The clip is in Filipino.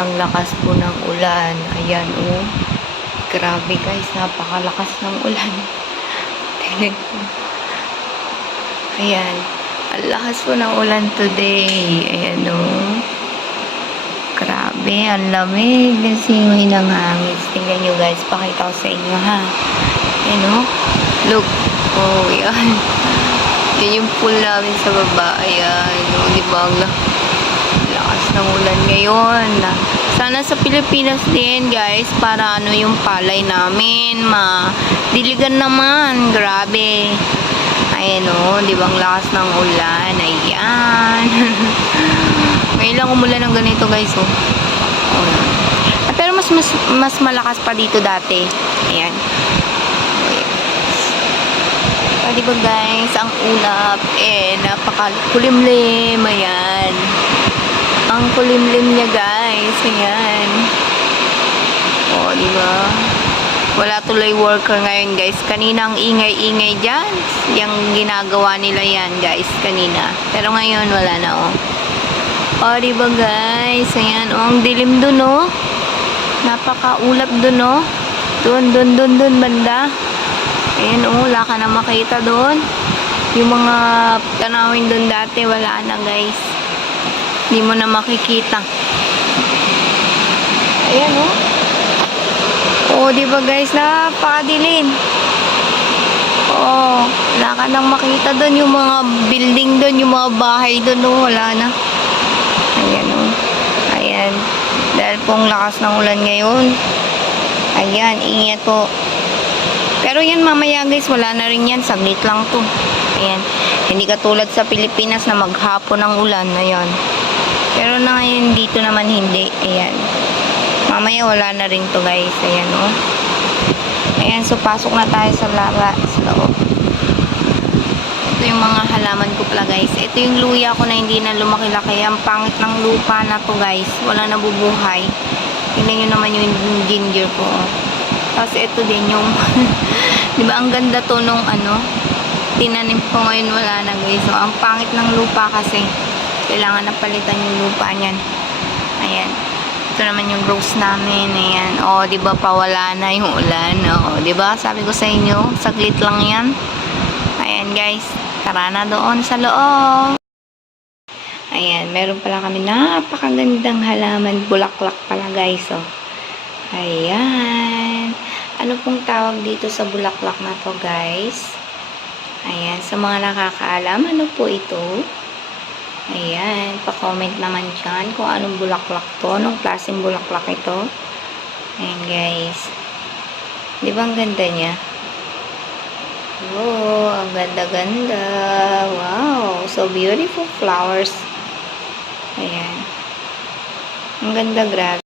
ang lakas po ng ulan. Ayan, oh. Grabe guys, napakalakas ng ulan. Ko. Ayan. Ang lakas po ng ulan today. Ayan, oh. Grabe, ang lamig. Singoy ng hangin. Tingnan nyo guys, pakita ko sa inyo ha. Ayan, oh. Look. Oh, yan. Yan yung pool namin sa baba. Ayan, oh, di? Ang la- lakas ng ulan ngayon. Sana sa Pilipinas din, guys, para ano yung palay namin, ma-diligan naman. Grabe. Ayan o, di ba ang lakas ng ulan? Ayan. Ngayon lang umulan ng ganito, guys, oh. oh. Ah, pero mas, mas, mas malakas pa dito dati. Ayan. Oh, di ba guys, ang ulap, eh, napakakulimlim. Ayan. Ang kulimlim niya guys. Ayan. O, di ba? Wala tuloy worker ngayon guys. Kanina ang ingay-ingay dyan. Yung ginagawa nila yan guys kanina. Pero ngayon wala na oh. O, di ba guys? Ayan, oh, ang dilim dun oh. Napakaulap dun oh. Dun, dun, dun, dun, banda. Ayan oh, wala ka na makita dun. Yung mga tanawin dun dati, wala na guys. Hindi mo na makikita. Ayan, oh. Oh, di ba guys, napakadilim. Oh, wala ka nang makita doon yung mga building doon, yung mga bahay doon, oh, wala na. Ayan, oh. Ayan. Dahil pong lakas ng ulan ngayon. Ayan, ingat po. Pero yan mamaya guys, wala na rin yan. Saglit lang to. Ayan. Hindi katulad sa Pilipinas na maghapon ng ulan. Ayan. Pero na ngayon dito naman hindi. Ayan. Mamaya wala na rin to guys. Ayan o. Oh. Ayan. So pasok na tayo sa laba. Sa loob. Ito yung mga halaman ko pala guys. Ito yung luya ko na hindi na lumaki-laki. Ang pangit ng lupa na to guys. Wala nabubuhay. Tingnan nyo naman yung ginger ko. Oh. Tapos ito din yung di ba ang ganda to nung ano tinanim ko ngayon wala na guys. So ang pangit ng lupa kasi kailangan na palitan yung lupa niyan. Ayan. Ito naman yung rose namin. Ayan. O, di ba pawala na yung ulan. O, di ba? Sabi ko sa inyo, saglit lang yan. Ayan guys. Tara na doon sa loob. Ayan. Meron pala kami napakagandang halaman. Bulaklak pala guys. O. Ayan. Ano pong tawag dito sa bulaklak na to guys? Ayan. Sa mga nakakaalam, ano po ito? Ayan, pa-comment naman dyan kung anong bulaklak to, anong klaseng bulaklak ito. Ayan guys. Di ba ang ganda niya? Oh, ang ganda-ganda. Wow, so beautiful flowers. Ayan. Ang ganda, grabe.